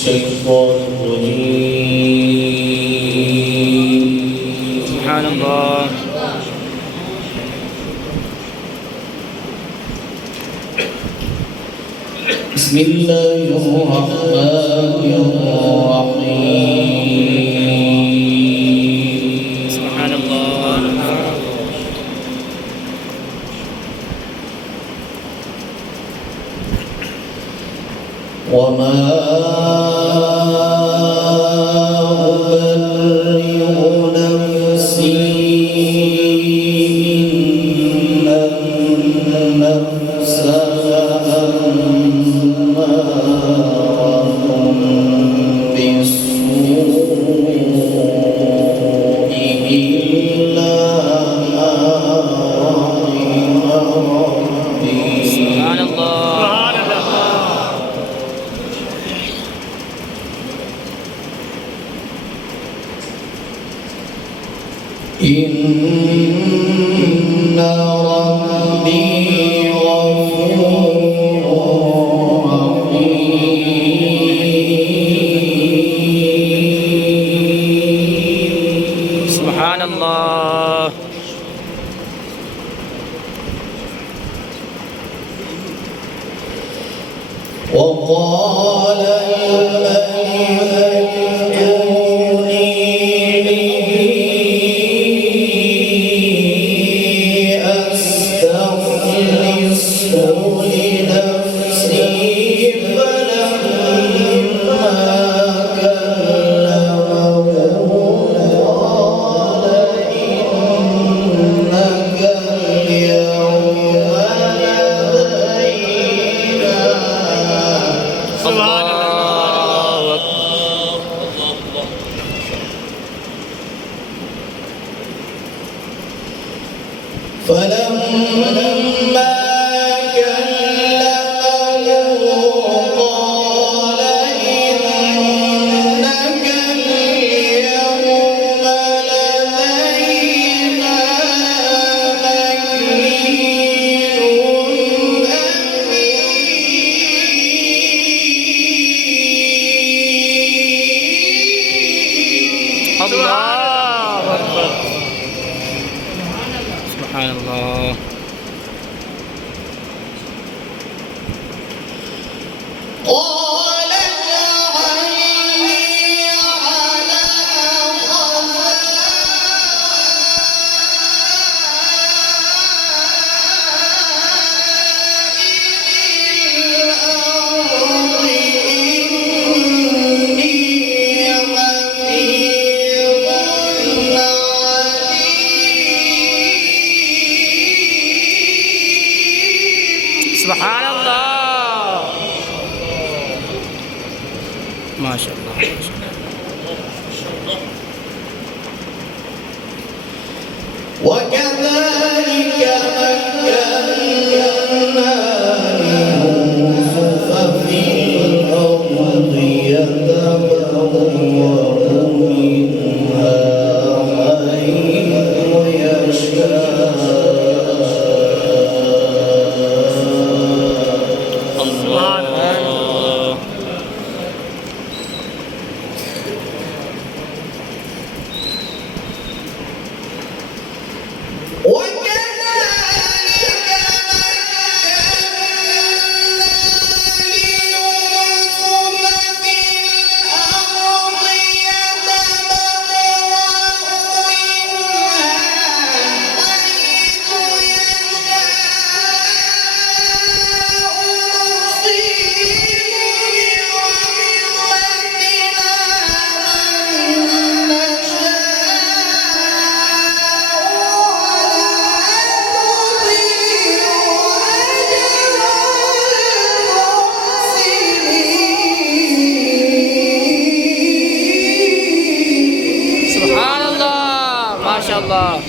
الشيطان الرجيم. سبحان الله. بسم الله الرحمن الرحيم. سبحان الله. وما أبرئ نفسي إن النفس لأمارة بالسوء إلا ما رحم ربي. سبحان الله. إن ربي غفور رحيم. سبحان الله. وقال الملك ائتوني به أستخلصه لنفسي فلما كلمه قال إنك اليوم لدينا. الله أكبر. فلما كلمه قال إنك اليوم لدينا مكين أمين. الله أكبر. سبحان الله. قال اجعلني على خزائن الأرض إني حفيظ عليم. سبحان الله. ما شاء الله. وكذلك مكنا ليوسف في الأرض يتبوأ منها حيث يشاء. الله. الله.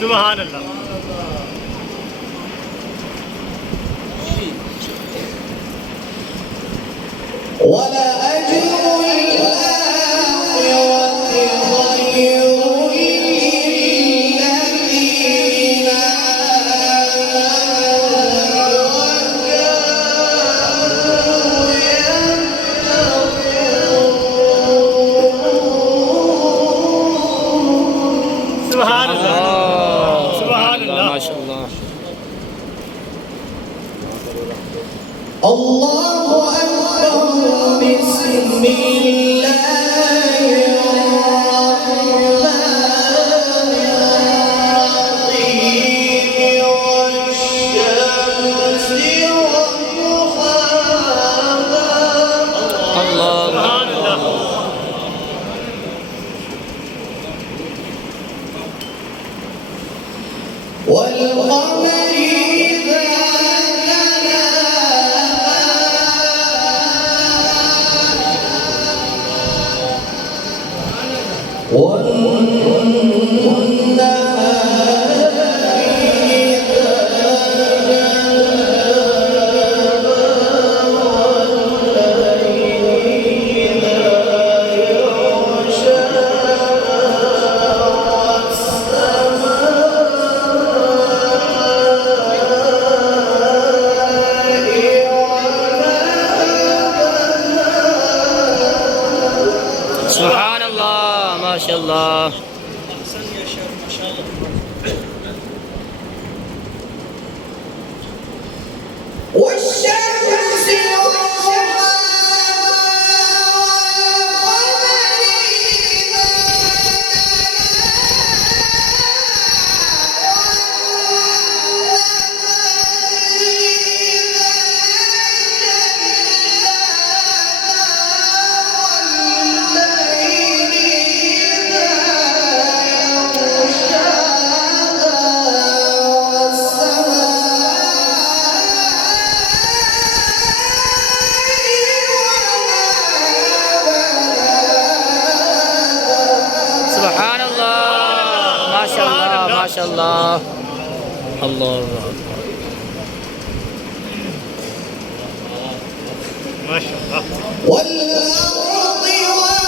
سبحان الله. ولأجر الآخرة خير للذين آمنوا وكانوا يتقون. سبحان الله ما شاء الله. والشمس سبحان الله ما شاء الله ما شاء الله. الله أكبر. ما شاء الله. والأرض وما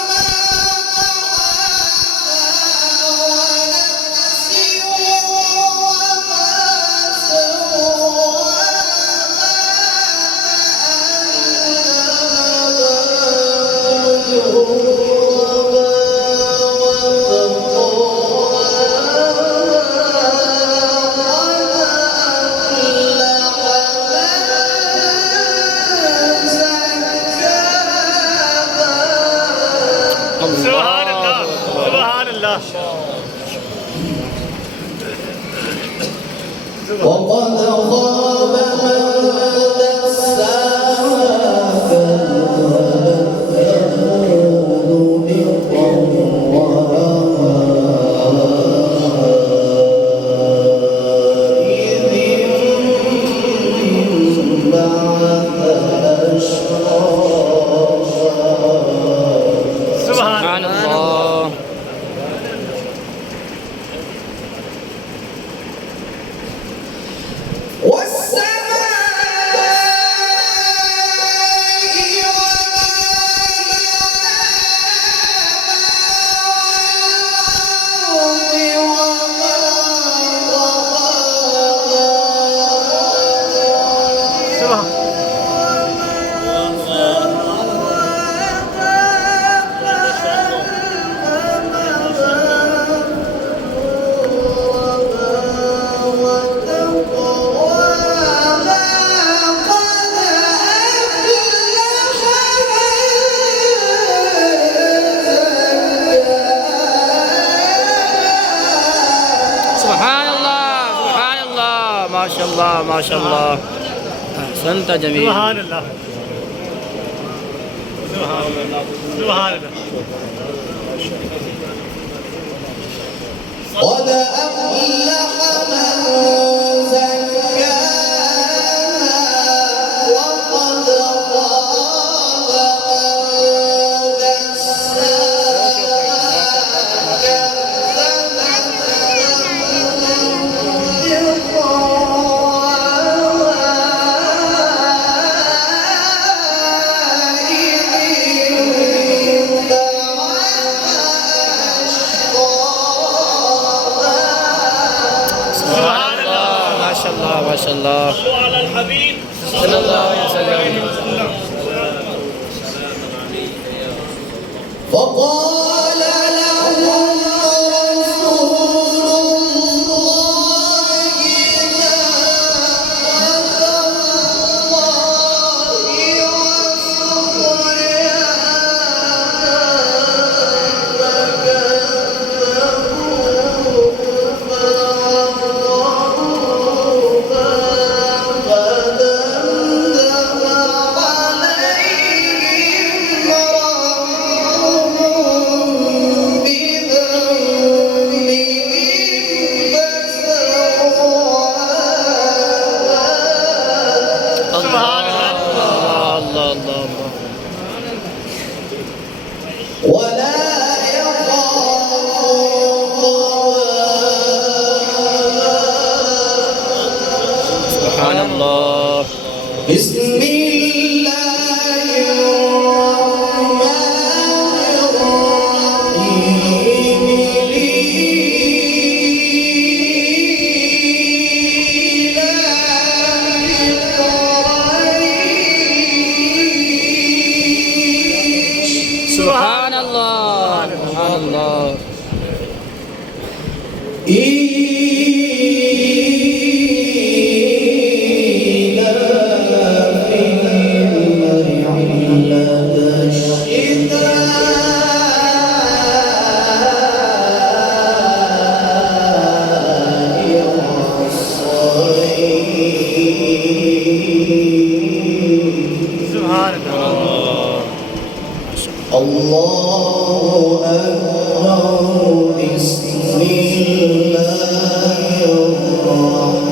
سبحان الله سبحان الله. وقد خاب من دساها كذب إذ بعث أشقاها. سبحان الله. سبحان الله سبحان الله ما شاء الله ما شاء الله. أحسنت جميل. سبحان الله سبحان الله سبحان الله. قد أفلح من زكاها وقد خاب من دساها سبحان الله ما شاء الله ما شاء الله. صلوا على الحبيب صلى الله عليه وسلم. فقال لهم رسول الله فدمدم عليهم ربهم ولا يخاف سبحان الله. بسم الله الرحمن الرحيم سبحان الله. سبحان الله. سبحان الله. الله أكبر. بسم الله الرحمن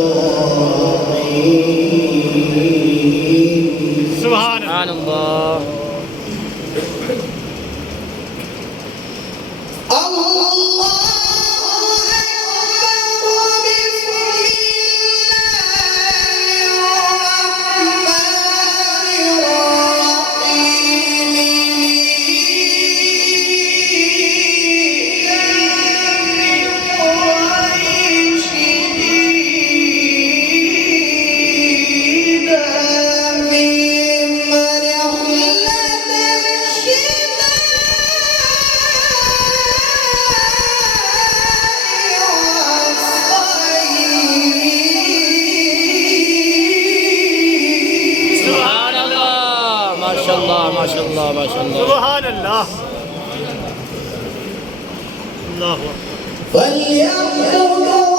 الرحيم سبحان سبحان الله. سبحان الله. ما شاء الله ما شاء الله ما شاء الله. سبحان الله. الله أكبر. فليعبدوا